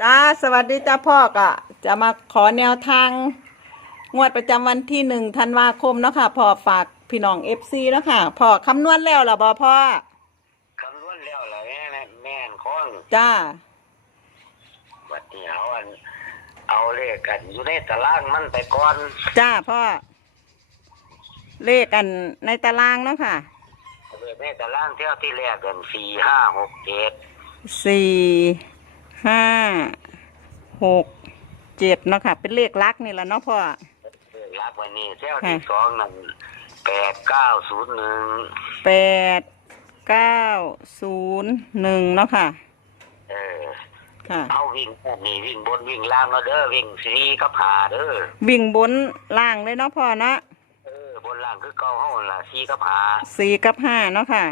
จ้าสวัสดีจ้าพ่อก็จะมาขอแนวทาง งวดประจำวันที่หนึ่งธันวาคมเนาะค่ะพ่อฝากพี่น้องเอฟซีเนาะค่ะพ่อคำนวณแล้วเหรอบอพ่อคำนวณแล้วเหรอแม่นแม่นค้อนจ้าบัดนี้เอาอัน เอาเลขกันอยู่ในตารางมันไปก่อนจ้าพ่อเลขกันในตารางเนาะค่ะเอาเลขในตารางเที่ยวที่แรกกันสี่ห้าหกเจ็ดสี่ ห้าหกเจ็ดเนาะค่ะ เป็นเลขลักนี่แหละเนาะพ่อเลขรับวันนี้เที่ยวที่สองนั่นแปดเก้าศูนย์หนึ่งแปดเก้าศูนย์หนึ่งเนาะค่ะ เออค่ะ เอาวิ่งแบบนี้วิ่งบนวิ่งล่างเนาะเด้อวิ่งสีกับหาเด้อวิ่งบนล่างเลยเนาะพ่อเนาะเออบนล่างคือเก่าเฮาหั่นล่ะสีกับหาสี่กับห้าเนาะค่ะ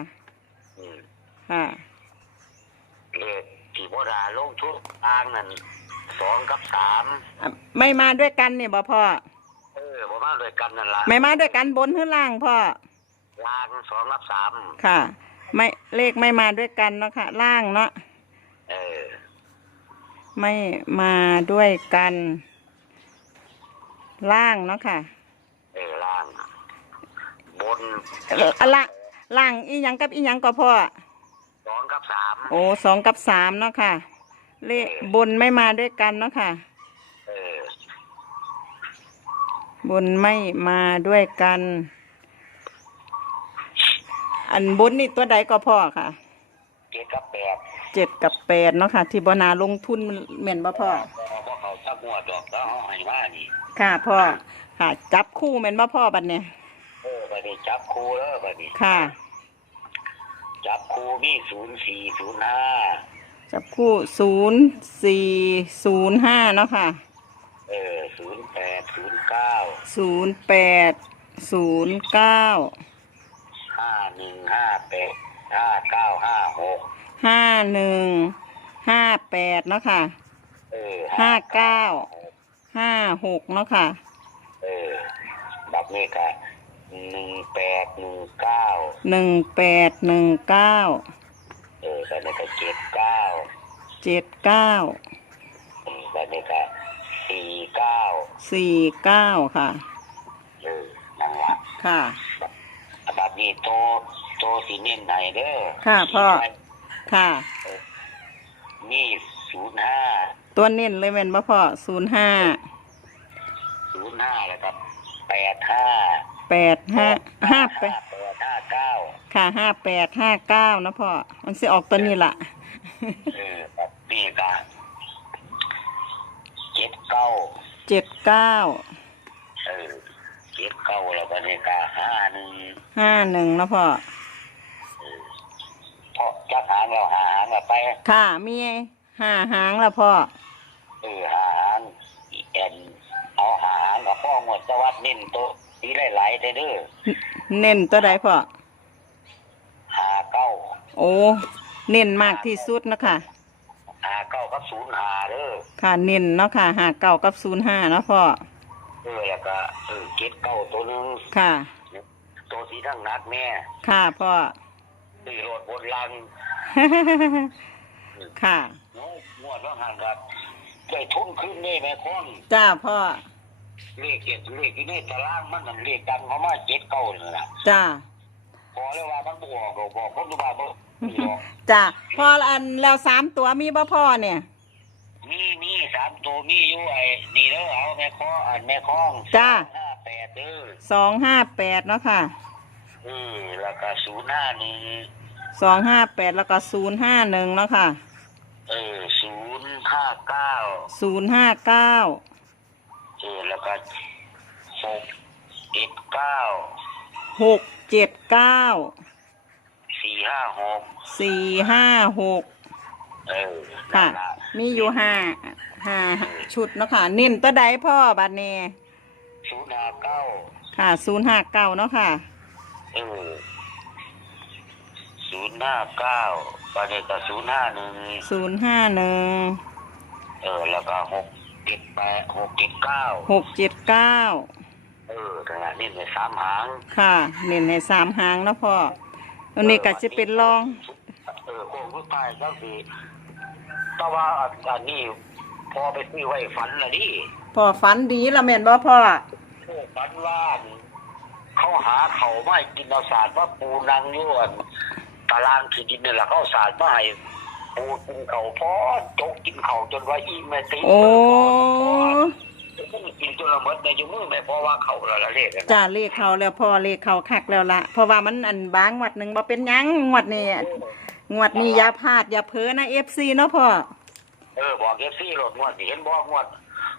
อืมค่ะ เลข ที่โบราณลงทุกทางนั่นสองกับสามอะไม่มาด้วยกันเนี่ยบ่พ่อ เออบ่มาด้วยกันนั่นล่ะไม่มาด้วยกันบนหรือล่างพ่อล่างสองกับสามค่ะ ไม่เลขไม่มาด้วยกันเนาะค่ะ ล่างเนาะ เออไม่มาด้วยกัน ล่างเนาะค่ะเออล่าง บน เอออะละล่างอีหยังกับอีหยังก็พ่อสอง กับสามโอ้สองกับสามเนาะค่ะ เลขบนไม่มาด้วยกันเนาะค่ะ เออบนไม่มาด้วยกัน อันบนนี่ตัวใดก็พ่อค่ะเจ็ดกับแปดเจ็ดกับแปดเนาะค่ะ ที่บนาลงทุนมันเหม็นบ่พ่อพอพอเขาจักหัวดอกแล้วเอาให้มานี่ค่ะพ่อค่ะ จับคู่เหม็นบ่พ่อบัดเนี่ยเออบัดนี้จับครูแล้วบัดนี้ค่ะ จับครูมีศูนย์สี่ศูนย์ห้าจับคู่ศูนย์สี่ศูนย์ห้าเนาะค่ะเออศูนย์แปดศูนย์เก้าศูนย์แปดศูนย์เก้าห้าหนึ่งห้าแปดห้าเก้าห้าหกห้าหนึ่งห้าแปดเนาะค่ะเออห้าเก้าห้าหกเนาะค่ะ เออแบบนี้ก็ หนึ่งแปดหนึ่งเก้าหนึ่งแปดหนึ่งเก้าเออแบบนี้ก็เจ็ดเก้าเจ็ดเก้าเออแบบนี้ก็สี่เก้าสี่เก้าค่ะ เออนั่นละค่ะแบบนี้โตโตสีเน้นไหนเด้อค่ะพ่อ ค่ะ นี่ศูนย์ห้าตัวเน้นเลยเป็นบ่พ่อศูนย์ห้าศูนย์ห้าแล้วก็แปดห้า แปดห้าห้าแปดแปดห้าเก้าค่ะห้าแปดห้าเก้านะพ่อมันสิออกตัวนี้ละเออแบบนี้ก็เจ็ดเก้าเจ็ดเก้าเออเจ็ดเก้าแล้วก็นี่ก็ห้าหนึ่งห้าหนึ่งนะพ่อเพราะจักหางเราหาหางเราไป ค่ะมีห้าหางละพ่อเออหาหางอีแอนเอาหาหางกับพ่อหมดสวัสดิ์นิ่นโตสีหลายๆเด้อเด้อเน้นตัวใดพ่อหาเก้าโอ้เน้นมากที่สุดนะคะหาเก้ากับศูนย์หาเด้อค่ะเน้นเนาะค่ะหาเก้ากับศูนย์ห้านะพ่อเออแล้วก็เออเจ็ดเก้าตัวหนึงค่ะ ตัวสีทั้งนัดแม่ ค่ะพ่อตีโรดบนลังค่ะโน้งวดว่าหันกับได้ทุนขึ้นได้แม่ค้อนจ้าพ่อ เลขเจ็ดเลขที่นี่ตารางมันนั่นเลขกันเขามาเจ็ดเก้าเลยนะจ้าพอเลยว่ามันบวกก็บอกคนดูว่าบ่มีหรอกจ้าพ่ออันแล้วสามตัวมีบ่พ่อเนี่ย มีมีสามตัวมีอยู่ไอ้นี่แล้วเอาแม่ค้ออันแม่ค้องจ้าห้าแปดเด้อสองห้าแปดเนาะค่ะเออแล้วก็ศูนย์ห้าหนึ่งสองห้าแปดแล้วก็ศูนย์ห้าหนึ่งเนาะค่ะ เออศูนย์ห้าเก้าศูนย์ห้าเก้า เออแล้วก็หกเจ็ดเก้าหกเจ็ดเก้าสี่ห้าหกสี่ห้าหกเออค่ะนั่นล่มีอยู่ห้าห้าชุดเนาะค่ะ เน้นตัวใดพ่อบัดนี้ศูนย์ห้าเก้าค่ะศูนย์ห้าเก้าเนาะค่ะ เออศูนย์ห้าเก้าประเด็นก็ศูนย์ห้าหนึ่งศูนย์ห้าหนึ่งเออ แล้วก็หกเจ็ดแปดหกเจ็ดเก้าหกเจ็ดเก้าเออขนาดนี้เลยสามหางค่ะเน้นให้สามหางเนาะพ่ออันนี้ก็จะเป็นรอง เออโค้งสุดท้ายก็คือแต่ว่าอันอันนี้พอไปซื้อไว้ฝันละดิพ่อฝันดีละแม่นบ่พ่อฝันว่าเขาหาเขาไม่กินเอาสารว่าปูนางอยวนตารางขีดินนี่แหละเขาเอาสารมาให้ ปูกินเขาพอจกกินเขาจนว่าอีแม่ตีโอ้กินจนละเมิดในยุมือแม่เพราะว่าเขาละละเลขกันจ้าเลขเขาแล้วพ่อเลขเขาคักแล้วละเพราะว่ามันอันบางงวดหนึ่งบ่เป็นหยังงวดนี้งวดนี้อย่าพลาดอย่าเพ้อนะ FC เนาะพ่อเออบอกเอฟซีรถงวดนี่เห็นบอกงวด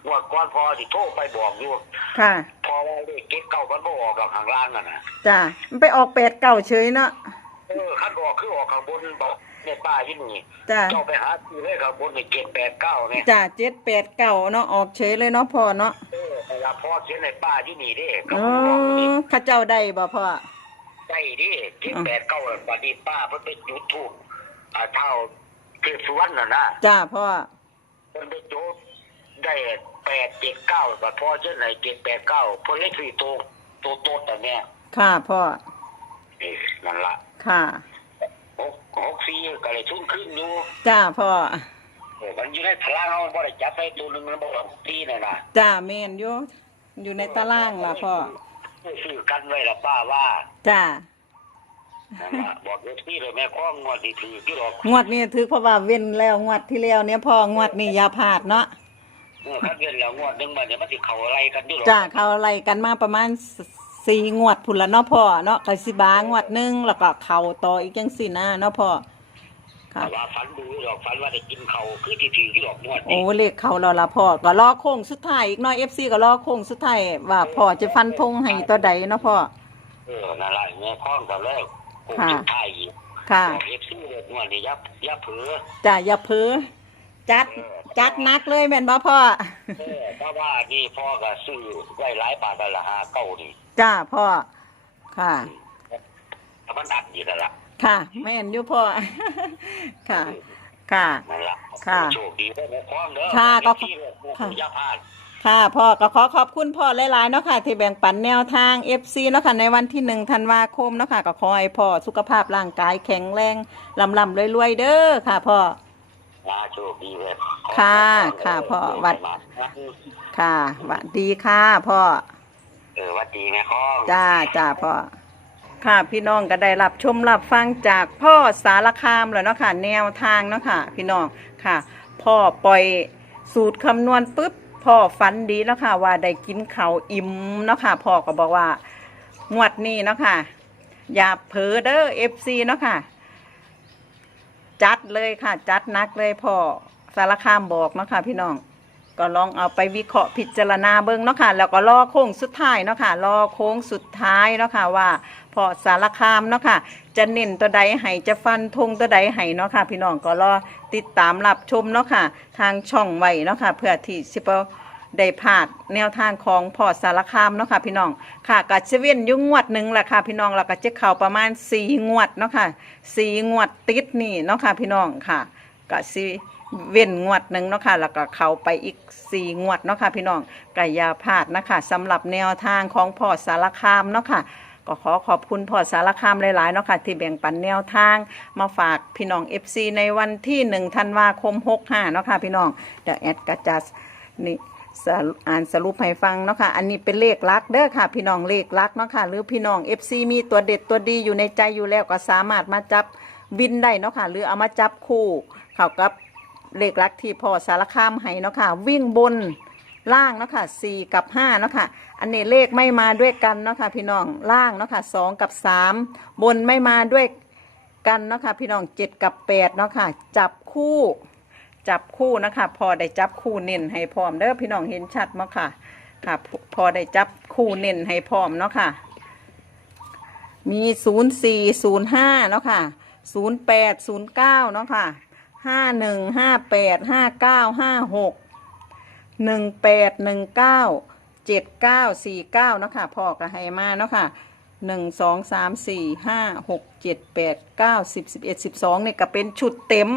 งวดก่อนพอที่โทรไปบอกอยู่ค่ะพอว่าเลขเก็บเก่ามันบ่ออกกับข้างล่างน่ะนะจ้ามันไปออกแปดเก่าเฉยเนาะเออขั้นออกคือออกข้างบนบอก ในป้าที่นี่จ้าเจ้าไปหาซื้อเลยข้างบนนี่เจ็ดแปดเก้าเนี่ยจ้าเจ็ดแปดเก่าเนาะออกเฉยเลยเนาะพ่อเนาะเออเวลาพ่อเสียในป้าที่นี่เด้ก็อ๋อบอกนี่ข้าเจ้าได้บ่พ่อใช่ดิเจ็ดแปดเก้าบัดนี้ป้าเพิ่นไปจุดทูบอ่าเท่าเทพสุวรรณน่ะนะจ้าพ่อ เพิ่นไปจุดได้แปดเจ็ดเก้าบัดพ่อเช่นไหนเจ็ดแปดเก้าเพิ่นเลยถือโตโตโตแต่เนี่ยค่ะพ่อ เออนั่นล่ะ ค่ะ หกหกสี่ก็เลยทุ่นขึ้นอยู่จ้าพ่อเออมันอยู่ในพลังเอาบ่ได้จับไปตัวหนึงมันบ่หกสี่น่ะนะจ้าแม่นอยู่อยู่ในตารางล่ะพ่อซื้อกันไว้ละป้าว่าจ้านั่นล่ะบอกเอฟซีเลยแม่ข้องงวดที่ถือที่ดอกงวดนี้ถือเพราะว่าเว้นแล้วงวดที่แล้วเนี่ยพ่องวดนี้อย่าพลาดเนาะเออคันเว้นแล้วงวดหนึงบัดนี้มันสิเข้าอะไรกันอยู่หรอกจ้าเขาไล่กันมาประมาณ สสี่งวดพุ่นละเนาะพ่อเนาะก็สิบางวดหนึงแล้วก็เข้าต่ออีกจังสี่นะเนาะพ่อค่ะแต่ว่าฝันดูดอกฝันว่าได้กินเขาวคือที่ถือที่ดอกงวดโอ้นี้เลขเขาแล้วล่ะพ่อก็รอโค้งสุดท้ายอีกหน้อย FC ก็รอโค้งสุดท้ายว่าพ่อจะฟันธงให้ตัวใดเนาะพ่อ เออนั่นล่ะแม่ข้องก็แล้วคงค่ะจะทายอีกค่ะบอกเอฟซีเลยงวดนี้ยับยับเผือ จ้าอย่าเพ้อจัด จัดหนักเลยแม่นบ่พ่อ เออเพราะว่านี่พ่อก็ซื้อไว้หลายบาทแล้วละห้าเก้านี่จ้าพ่อ ค่ะ ถ้ามันอัดอยู่นั่นล่ะค่ะ แม่นอยู่พ่อ ค่ะ ค่ะ นั่นล่ะค่ะโชคดีได้แม่ข้องเด้อค่ะก็เอฟซีเลยค่ะอย่าพลาด ค่ะพ่อก็ขอขอบคุณพ่อหลายๆเนาะค่ะ ที่แบ่งปันแนวทาง FC เนาะค่ะในวันที่หนึ่งธันวาคมเนาะค่ะก็ขอให้พ่อสุขภาพร่างกายแข็งแรงลำลำรวยๆเด้อค่ะพ่อ นะโชคดีเลยค่ะค่ะพ่อวัด ค่ะสวัสดีค่ะพ่อ เออหวัดดีแม่ข้องจ้าจ้าพ่อค่ะพี่น้องก็ได้รับชมรับฟังจากพ่อสารคามแล้วเนาะค่ะ แนวทางเนาะค่ะ พี่น้องค่ะ พ่อปล่อยสูตรคำนวณปุ๊บพ่อฝันดีแล้วค่ะว่าได้กินเขาอิ่มเนาะค่ะพ่อก็บอกว่างวดนี้เนาะค่ะ อย่าเผลอเด้อเอฟซีเนาะค่ะ จัดเลยค่ะ จัดนักเลยพ่อสารคามบอกเนาะค่ะพี่น้อง ก็ลองเอาไปวิเคราะห์พิจารณาเบิ่งเนาะค่ะ แล้วก็รอโค้งสุดท้ายเนาะค่ะรอโค้งสุดท้ายเนาะค่ะว่าพอสารคามเนาะค่ะ จะเน้นตัวใดให้จะฟันธงตัวใดให้เนาะค่ะ พี่น้องก็รอติดตามรับชมเนาะค่ะ ทางช่องไว้เนาะค่ะ เพื่อที่สิบ ได้พลาดแนวทางของพอสารคามเนาะค่ะพี่น้องค่ะก็จะเว้นยุ่งงวดหนึ่งแหละค่ะพี่น้องแล้วก็จะเข้าประมาณสี่งวดเนาะค่ะสี่งวดติดนี่เนาะค่ะพี่น้องค่ะก็สิเว้นงวดหนึ่งเนาะค่ะแล้วก็เข้าไปอีกสี่งวดเนาะค่ะพี่น้องกายาพลาดนะคะสำหรับแนวทางของพ่อสารคามเนาะค่ะก็ขอขอบคุณพ่อสารคามหลายๆเนาะค่ะที่แบ่งปันแนวทางมาฝากพี่น้อง FC ในวันที่1ธันวาคม65เนาะค่ะพี่น้องเดี๋ยวแอดก็จะนี่ สรุปอ่านสรุปให้ฟังเนาะค่ะ อันนี้เป็นเลขลักเด้อค่ะ พี่น้องเลขลักเนาะค่ะ หรือพี่น้อง FC มีตัวเด็ดตัวดีอยู่ในใจอยู่แล้วก็สามารถมาจับวินได้เนาะค่ะ หรือเอามาจับคู่ เข้ากับเลขลักที่พอสารคามให้เนาะค่ะ วิ่งบนล่างเนาะค่ะสี่กับห้าเนาะค่ะ อันนี้เลขไม่มาด้วยกันเนาะค่ะ พี่น้องล่างเนาะค่ะสองกับสามบนไม่มาด้วยกันเนาะค่ะ พี่น้องเจ็ดกับแปดเนาะค่ะ จับคู่ จับคู่นะคะ พอได้จับคู่เน้นให้พร้อมเด้อพี่น้องเห็นชัดมั้งค่ะ ค่ะ พอได้จับคู่เน้นให้พร้อมเนาะค่ะ มีศูนย์สี่ศูนย์ห้าเนาะค่ะศูนย์แปดศูนย์เก้าเนาะค่ะห้าหนึ่งห้าแปดห้าเก้าห้าหกหนึ่งแปดหนึ่งเก้าเจ็ดเก้าสี่เก้าเนาะค่ะพ่อก็ให้มาเนาะค่ะ หนึ่งสองสามสี่ห้าหกเจ็ดแปดเก้าสิบสิบเอ็ดสิบสองเนี่ยก็เป็นชุดเต็ม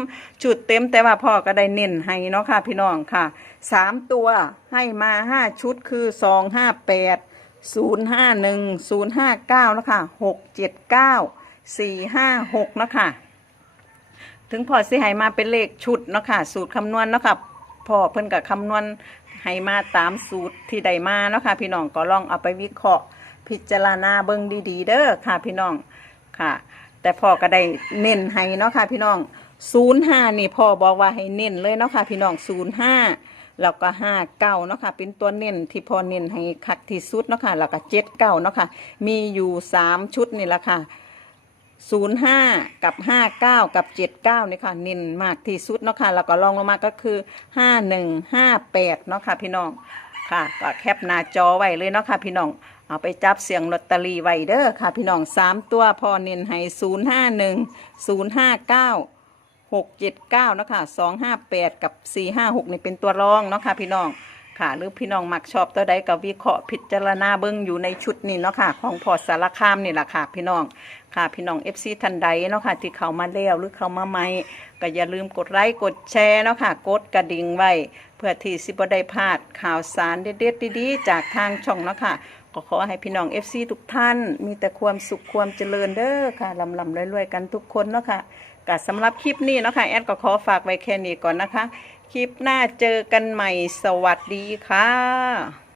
ชุดเต็มแต่ว่าพ่อก็ได้เน้นให้เนาะค่ะพี่น้องค่ะสามตัวให้มาห้าชุดคือสองห้าแปดศูนย์ห้าหนึ่งศูนย์ห้าเก้าเนาะค่ะหกเจ็ดเก้าสี่ห้าหกนะค่ะถึงพ่อสิให้มาเป็นเลขชุดเนาะค่ะสูตรคำนวณเนาะค่ะพ่อเพิ่นก็คำนวณให้มาตามสูตรที่ได้มาเนาะค่ะพี่น้องก็ลองเอาไปวิเคราะห์ พิจารณาเบิ่งดีๆ เด้อค่ะพี่น้องค่ะ แต่พ่อก็ได้เน้นให้เนาะค่ะพี่น้อง05นี่พ่อบอกว่าให้เน้นเลยเนาะค่ะพี่น้อง05แล้วก็59เก้าเนาะค่ะเป็นตัวเน้นที่พ่อเน้นให้คักที่สุดเนาะค่ะแล้วก็79เก้าเนาะค่ะมีอยู่3ชุดนี่แหละค่ะ05กับ59กับ79นี่ค่ะเน้นมากที่สุดเนาะค่ะแล้วก็รองลงมาก็คือ51 58เนาะค่ะพี่น้องค่ะก็แคปหน้าจอไว้เลยเนาะค่ะพี่น้อง เอาไปจับเสียงลอตเตอรี่ไวเด้อค่ะ พี่น้องสามตัวพอเน้นให้ศูนย์ห้าหนึ่งศูนย์ห้าเก้าหกเจ็ดเก้านะค่ะสองห้าแปดกับสี่ห้าหกนี่เป็นตัวรองเนาะค่ะพี่น้องค่ะ หรือพี่น้องมักชอบตัวใดก็วิเคราะห์พิจารณาเบิ้งอยู่ในชุดนี้เนาะค่ะ ของพอสารคามนี่แหละค่ะ พี่น้องค่ะพี่น้องเอฟซีทันใดเนาะค่ะ ที่เขามาแล้วหรือเขามาใหม่ก็อย่าลืมกดไลค์กดแชร์เนาะค่ะ กดกระดิ่งไว้ เพื่อที่สิบได้พลาดข่าวสารเด็ดๆดีๆ จากทางช่องเนาะค่ะ ก็ขอให้พี่น้องเอฟซีทุกท่าน มีแต่ความสุขความเจริญเด้อค่ะลำลำรวยๆกันทุกคนเนาะค่ะก็สำหรับคลิปนี้เนาะค่ะแอดก็ขอฝากไว้แค่นี้ก่อนนะคะ คลิปหน้าเจอกันใหม่สวัสดีค่ะ